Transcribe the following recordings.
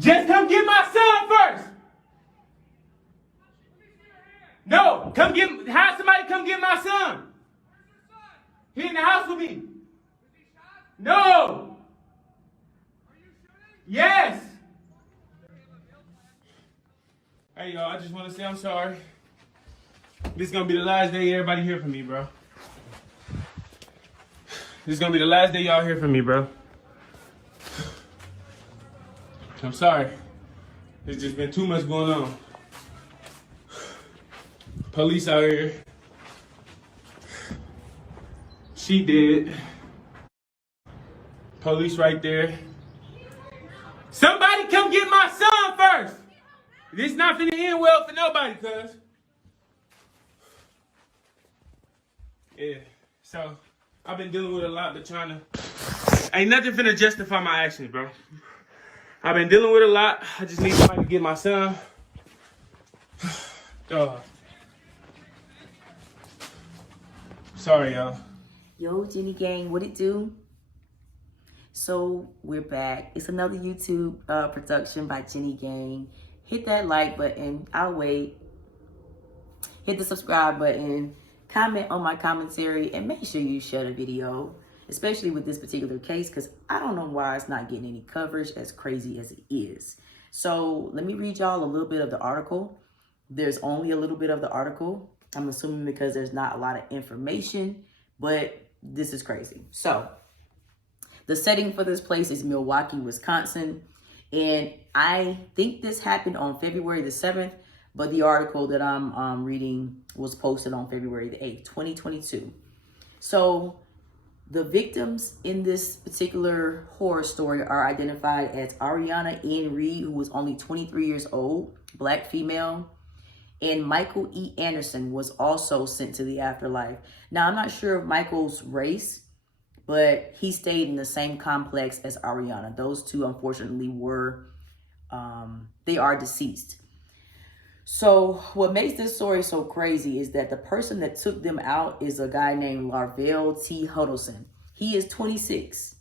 Just come get my son first. No, have somebody come get my son. He in the house with me. No. Yes. Hey, y'all, I just want to say I'm sorry. This is going to be the last day everybody hear from me, bro. This is going to be the last day y'all hear from me, bro. I'm sorry. There's just been too much going on. Police out here. She dead. Police right there. Somebody come get my son first. This not finna end well for nobody, cuz. Yeah, so I've been dealing with a lot, but trying to... Ain't nothing finna justify my actions, bro. I've been dealing with a lot. I just need somebody to get my son. Dog. Sorry, y'all. Yo, Jenny Gang, what it do? So we're back. It's another YouTube production by Jenny Gang. Hit that like button. I'll wait. Hit the subscribe button. Comment on my commentary and make sure you share the video, especially with this particular case, because I don't know why it's not getting any coverage as crazy as it is. So let me read y'all a little bit of the article. There's only a little bit of the article. I'm assuming because there's not a lot of information, but this is crazy. So the setting for this place is Milwaukee, Wisconsin. And I think this happened on February the 7th, but the article that I'm reading was posted on February the 8th, 2022. So the victims in this particular horror story are identified as Ariana N. Reed, who was only 23 years old, Black female, and Michael E. Anderson was also sent to the afterlife. Now, I'm not sure of Michael's race, but he stayed in the same complex as Ariana. Those two, unfortunately, they are deceased. So what makes this story so crazy is that the person that took them out is a guy named Larvell T. Huddleson. He is 26.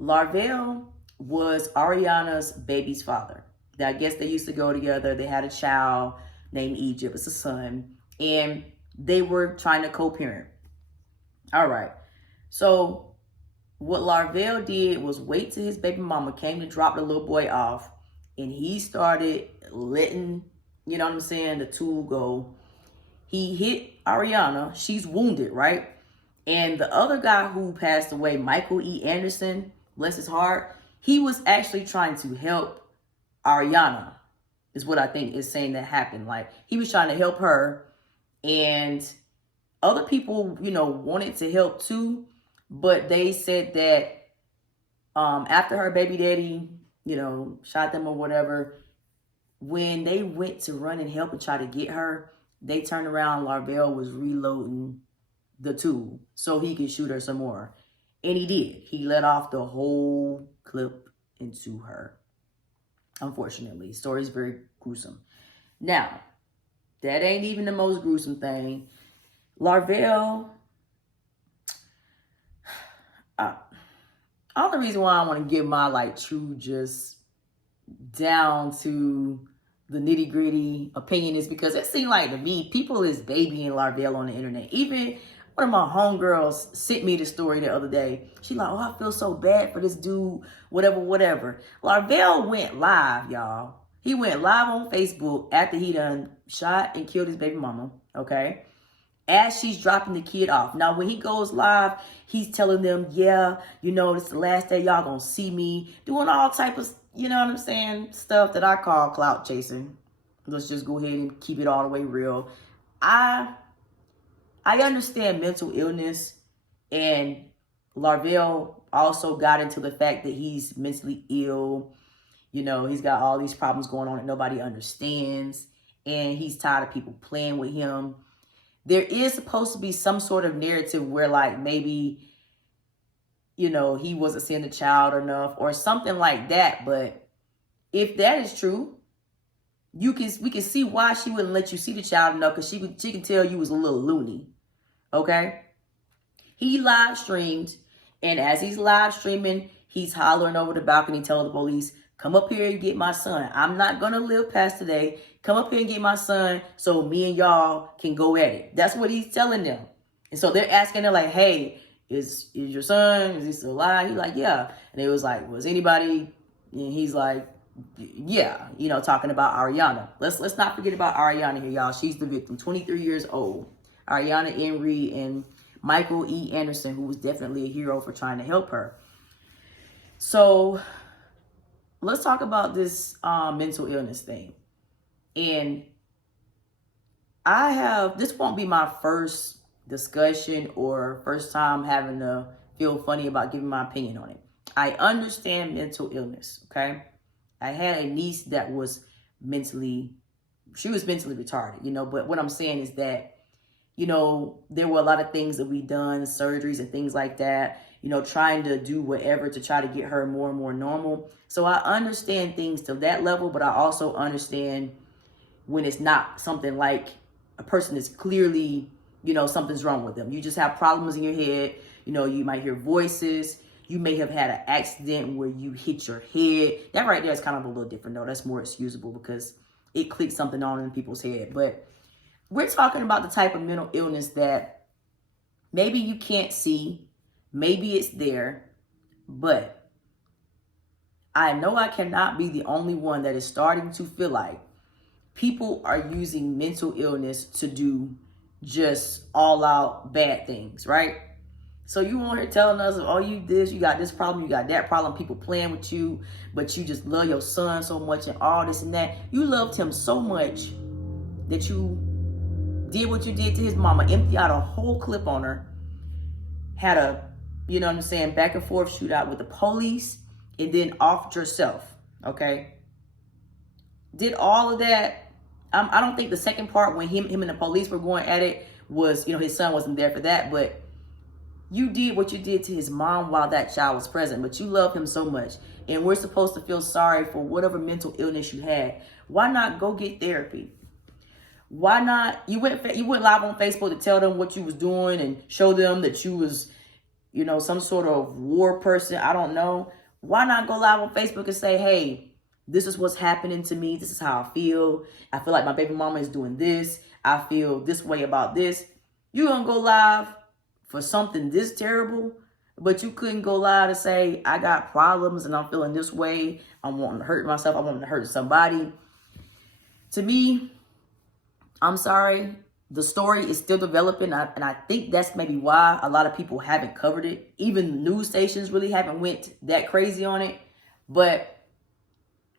Larvell was Ariana's baby's father. I guess they used to go together. They had a child named Egypt. It's a son. And they were trying to co-parent. All right. So what Larvell did was wait till his baby mama came to drop the little boy off. And he started letting, you know what I'm saying, the tool go. He hit Ariana. She's wounded, right? And the other guy who passed away, Michael E. Anderson, bless his heart, he was actually trying to help Ariana, is what I think is saying that happened. Like, he was trying to help her. And other people, you know, wanted to help too. But they said that after her baby daddy, you know, shot them or whatever, when they went to run and help and try to get her, they turned around. Larvell was reloading the tool so he could shoot her some more. And he did. He let off the whole clip into her. Unfortunately, story is very gruesome. Now, that ain't even the most gruesome thing. Larvell, all the reason why I want to give my true just down to the nitty gritty opinion is because it seemed like to me people is babying Larvell on the internet. Even one of my homegirls sent me the story the other day. She like, oh, I feel so bad for this dude, whatever. Larvell went live, y'all. He went live on Facebook after he done shot and killed his baby mama, okay? As she's dropping the kid off. Now, when he goes live, he's telling them, yeah, you know, this is the last day y'all gonna see me. Doing all type of, you know what I'm saying, stuff that I call clout chasing. Let's just go ahead and keep it all the way real. I understand mental illness, and Larvell also got into the fact that he's mentally ill. You know, he's got all these problems going on that nobody understands, and he's tired of people playing with him. There is supposed to be some sort of narrative where maybe, you know, he wasn't seeing the child enough or something like that. But if that is true, we can see why she wouldn't let you see the child enough, because she can tell you was a little loony. Okay? He live streamed, and as he's live streaming, he's hollering over the balcony telling the police, Come up here and get my son. I'm not going to live past today. Come up here and get my son so me and y'all can go at it. That's what he's telling them. And so they're asking, they're like, hey, is your son, is he still alive? He's like, yeah. And it was like, was anybody, and he's like, yeah, talking about Ariana. Let's not forget about Ariana here, y'all. She's the victim, 23 years old. Ariana Henry and Michael E. Anderson, who was definitely a hero for trying to help her. So let's talk about this mental illness thing. And this won't be my first discussion or first time having to feel funny about giving my opinion on it. I understand mental illness, okay? I had a niece that was mentally retarded, but what I'm saying is that, there were a lot of things that we done, surgeries and things like that, trying to do whatever to try to get her more and more normal. So I understand things to that level, but I also understand when it's not something like a person is clearly, something's wrong with them. You just have problems in your head. You might hear voices. You may have had an accident where you hit your head. That right there is kind of a little different, though. That's more excusable because it clicks something on in people's head. But we're talking about the type of mental illness that maybe you can't see. Maybe it's there. But I know I cannot be the only one that is starting to feel like people are using mental illness to do just all out bad things, right? So you on here telling us, oh, you got this problem, you got that problem, people playing with you, but you just love your son so much and all this and that. You loved him so much that you did what you did to his mama, empty out a whole clip on her, had a, back and forth shootout with the police, and then offed yourself, okay? Did all of that. I don't think the second part when him and the police were going at it was, his son wasn't there for that, but you did what you did to his mom while that child was present, but you love him so much. And we're supposed to feel sorry for whatever mental illness you had. Why not go get therapy? Why not? You went live on Facebook to tell them what you was doing and show them that you was, some sort of war person. I don't know. Why not go live on Facebook and say, hey, this is what's happening to me. This is how I feel. I feel like my baby mama is doing this. I feel this way about this. You're going to go live for something this terrible, but you couldn't go live to say, I got problems and I'm feeling this way. I'm wanting to hurt myself. I'm wanting to hurt somebody. To me, I'm sorry. The story is still developing. And I think that's maybe why a lot of people haven't covered it. Even news stations really haven't went that crazy on it. But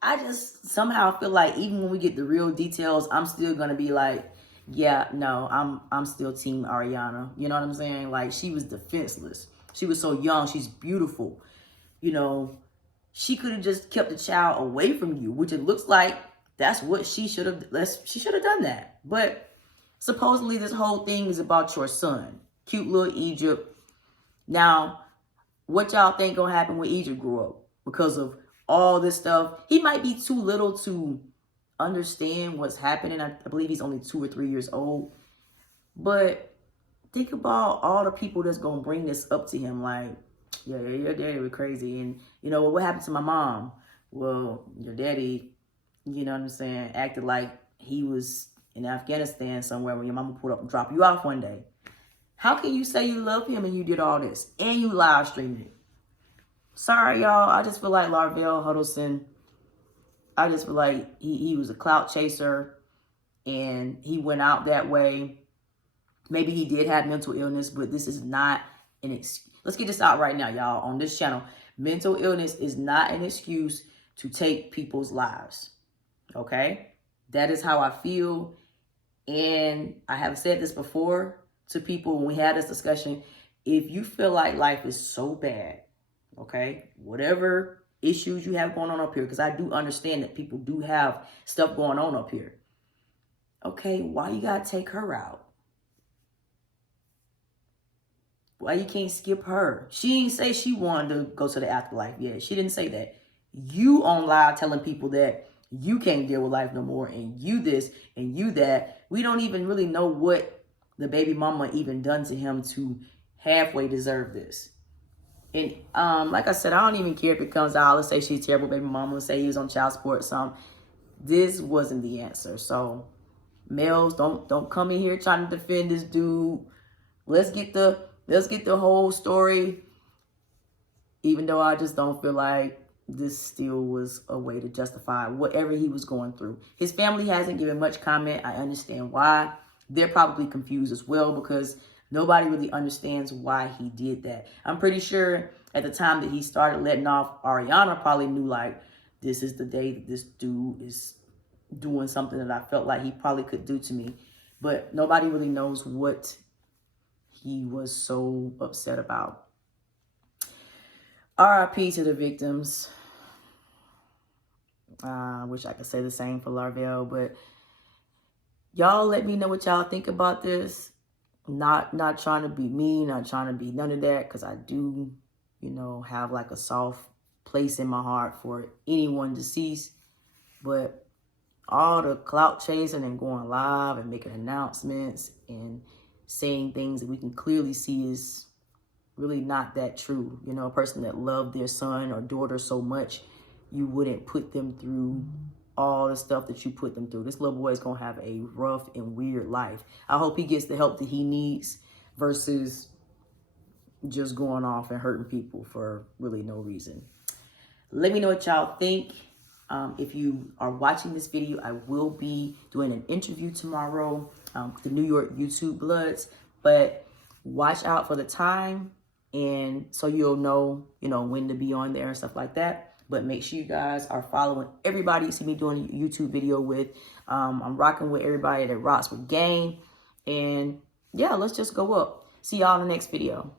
I just somehow feel like even when we get the real details, I'm still going to be like, yeah, no, I'm still team Ariana. You know what I'm saying? Like, she was defenseless. She was so young. She's beautiful. She could have just kept the child away from you, which it looks like that's what she should have done that. But supposedly this whole thing is about your son. Cute little Egypt. Now, what y'all think gonna happen when Egypt grow up? Because of all this stuff. He might be too little to understand what's happening. I believe he's only 2 or 3 years old. But think about all the people that's going to bring this up to him. Like, yeah, your daddy was crazy. And, what happened to my mom? Well, your daddy, acted like he was in Afghanistan somewhere when your mama pulled up and dropped you off one day. How can you say you love him and you did all this? And you live streamed it? Sorry, y'all. I just feel like Larvell Huddleson, I just feel like he was a clout chaser and he went out that way. Maybe he did have mental illness, but this is not an excuse. Let's get this out right now, y'all, on this channel. Mental illness is not an excuse to take people's lives, okay? That is how I feel. And I have said this before to people when we had this discussion. If you feel like life is so bad, okay, whatever issues you have going on up here, because I do understand that people do have stuff going on up here. Okay, why you gotta take her out? Why you can't skip her? She didn't say she wanted to go to the afterlife yet. She didn't say that. You on live telling people that you can't deal with life no more and you this and you that. We don't even really know what the baby mama even done to him to halfway deserve this. And like I said, I don't even care if it comes out. Let's say she's terrible baby mama. Let's say he was on child support or something. This wasn't the answer. So males, don't come in here trying to defend this dude. Let's get the whole story. Even though I just don't feel like this still was a way to justify whatever he was going through. His family hasn't given much comment. I understand why. They're probably confused as well because nobody really understands why he did that. I'm pretty sure at the time that he started letting off, Ariana probably knew, like, this is the day that this dude is doing something that I felt like he probably could do to me. But nobody really knows what he was so upset about. RIP to the victims. I wish I could say the same for Larvell, but y'all let me know what y'all think about this. Not trying to be mean, not trying to be none of that, because I do, you know, have like a soft place in my heart for anyone deceased. But all the clout chasing and going live and making announcements and saying things that we can clearly see is really not that true. You know, a person that loved their son or daughter so much, you wouldn't put them through all the stuff that you put them through. This little boy is going to have a rough and weird life. I hope he gets the help that he needs versus just going off and hurting people for really no reason. Let me know what y'all think. If you are watching this video, I will be doing an interview tomorrow with the New York YouTube Bloods, but watch out for the time, and so you'll know, you know, when to be on there and stuff like that. But make sure you guys are following everybody you see me doing a YouTube video with. I'm rocking with everybody that rocks with game. And yeah, let's just go up. See y'all in the next video.